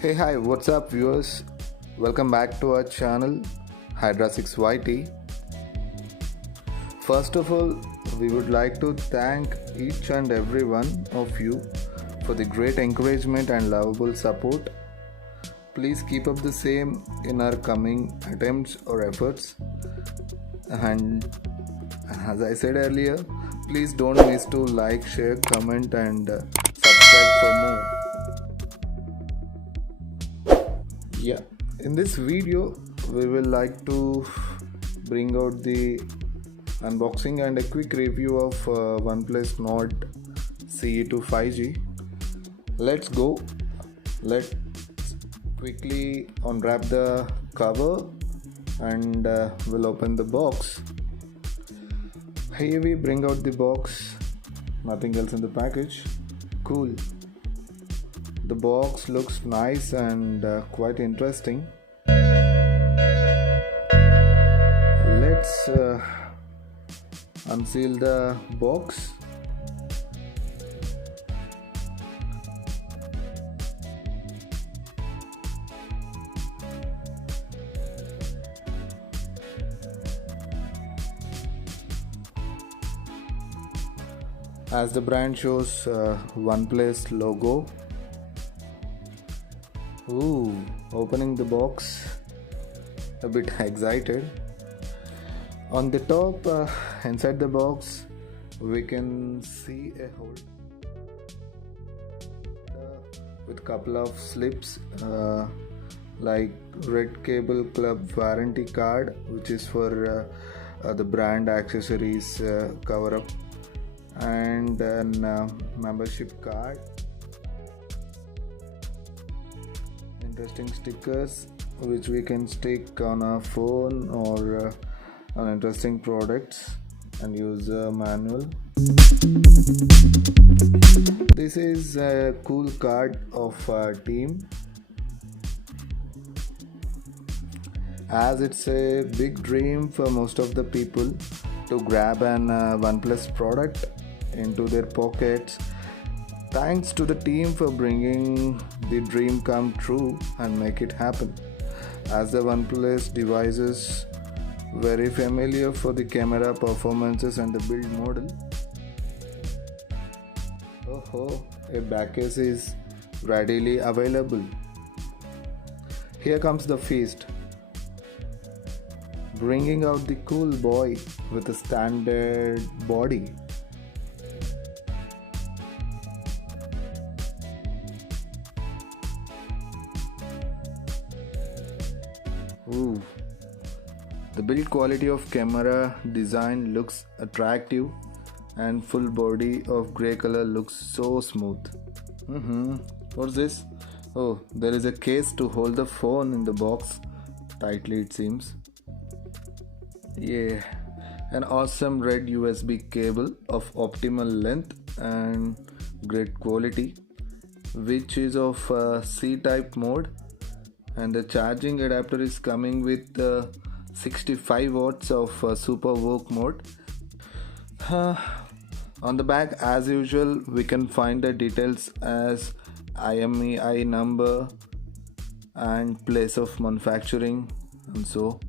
Hey, hi, what's up, viewers? Welcome back to our channel, Hydra 6YT. First of all, we would like to thank each and every one of you for the great encouragement and lovable support. Please keep up the same in our coming attempts or efforts. And as I said earlier, please don't miss to like, share, comment, and subscribe for more. Yeah, in this video we will like to bring out the unboxing and a quick review of OnePlus Nord CE2 5G. Let's go. Let's quickly unwrap the cover and we'll open the box. Here we bring out the box, nothing else in the package. Cool. The box looks nice and quite interesting. Let's unseal the box. As the brand shows OnePlus logo. Ooh, opening the box, a bit excited. On the top, inside the box, we can see a hole with couple of slips, like Red Cable Club warranty card, which is for the brand accessories cover up, and then membership card. Interesting stickers which we can stick on our phone or on interesting products and use a manual. This is a cool card of our team, as it's a big dream for most of the people to grab an OnePlus product into their pockets. Thanks to the team for bringing the dream come true and make it happen, as the OnePlus devices very familiar for the camera performances and the build model. A back case is readily available. Here comes the feast, bringing out the cool boy with a standard body. Ooh. The build quality of camera design looks attractive, and full body of grey color looks so smooth. What's this? Oh, there is a case to hold the phone in the box tightly, it seems. Yeah, an awesome red USB cable of optimal length and great quality, which is of C-type mode. And the charging adapter is coming with 65 watts of super work mode. On the back, as usual, we can find the details as IMEI number and place of manufacturing, and so.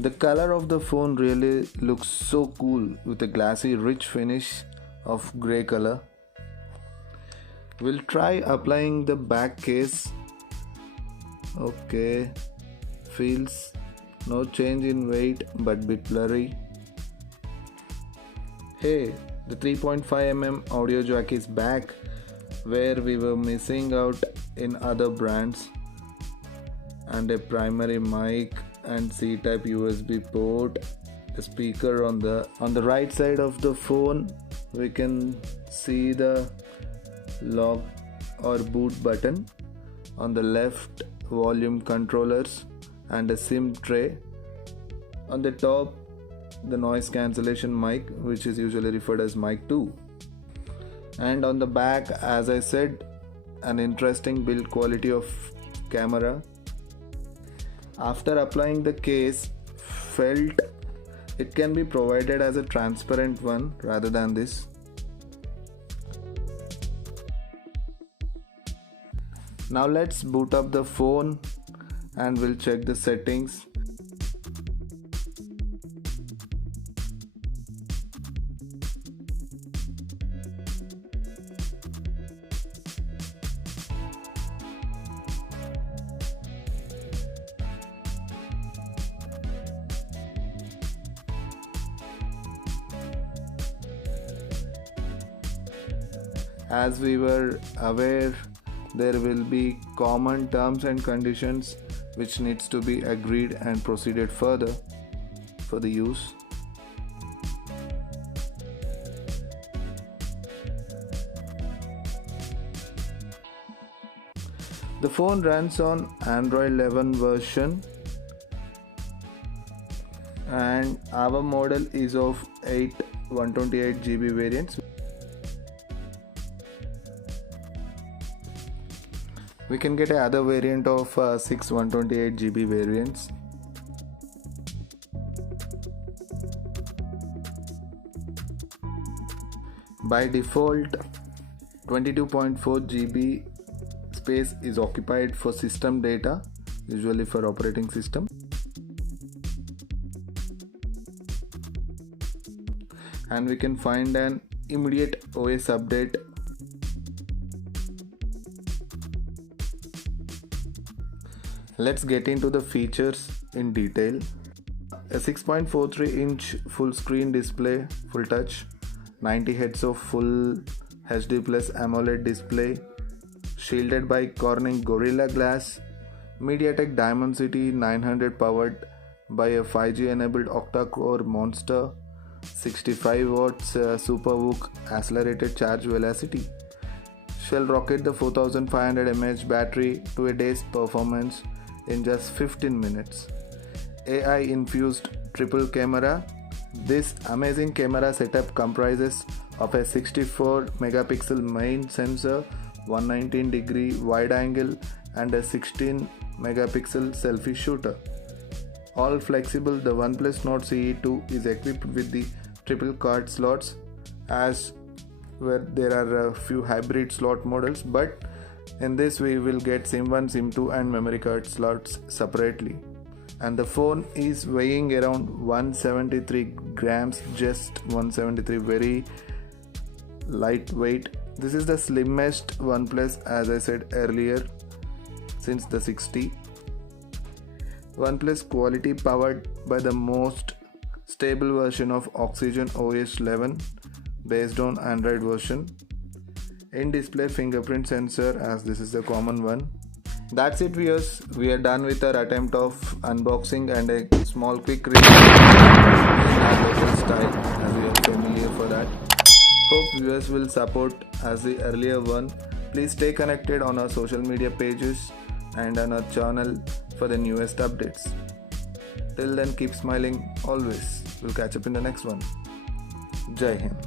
The color of the phone really looks so cool with a glassy rich finish of grey color. We'll try applying the back case. Okay, feels no change in weight but bit blurry. Hey, the 3.5mm audio jack is back, where we were missing out in other brands, and a primary mic and C-type USB port. A speaker on the right side of the phone. We can see the lock or boot button. On the left, volume controllers and a SIM tray. On the top, the noise cancellation mic, which is usually referred as mic 2. And on the back, as I said, an interesting build quality of camera. After applying the case, felt it can be provided as a transparent one rather than this. Now let's boot up the phone and we'll check the settings. As we were aware, there will be common terms and conditions which needs to be agreed and proceeded further for the use. The phone runs on Android 11 version and our model is of 8 128GB variants. We can get another variant of 6 128GB variants. By default, 22.4GB space is occupied for system data, usually for operating system. And we can find an immediate OS update. Let's get into the features in detail. A 6.43-inch full screen display, full touch, 90 Hz of full HD plus AMOLED display, shielded by Corning Gorilla Glass, MediaTek Dimensity 900 powered by a 5G enabled octa-core monster, 65 watts SuperVOOC accelerated charge velocity, shall rocket the 4500 mAh battery to a day's performance in just 15 minutes. AI infused triple camera. This amazing camera setup comprises of a 64 megapixel main sensor, 119-degree wide angle and a 16 megapixel selfie shooter. All flexible, the OnePlus Nord CE2 is equipped with the triple card slots, as where there are a few hybrid slot models, but in this we will get SIM1, SIM2 and memory card slots separately. And the phone is weighing around 173 grams, just 173, very lightweight. This is the slimmest OnePlus, as I said earlier, since the 60. OnePlus quality powered by the most stable version of Oxygen OS 11 based on Android version. In-display fingerprint sensor, as this is the common one. That's it viewers, we are done with our attempt of unboxing and a small quick review in our local style, as we are familiar for that. Hope viewers will support as the earlier one. Please stay connected on our social media pages and on our channel for the newest updates. Till then, keep smiling always. We'll catch up in the next one. Jai Hind.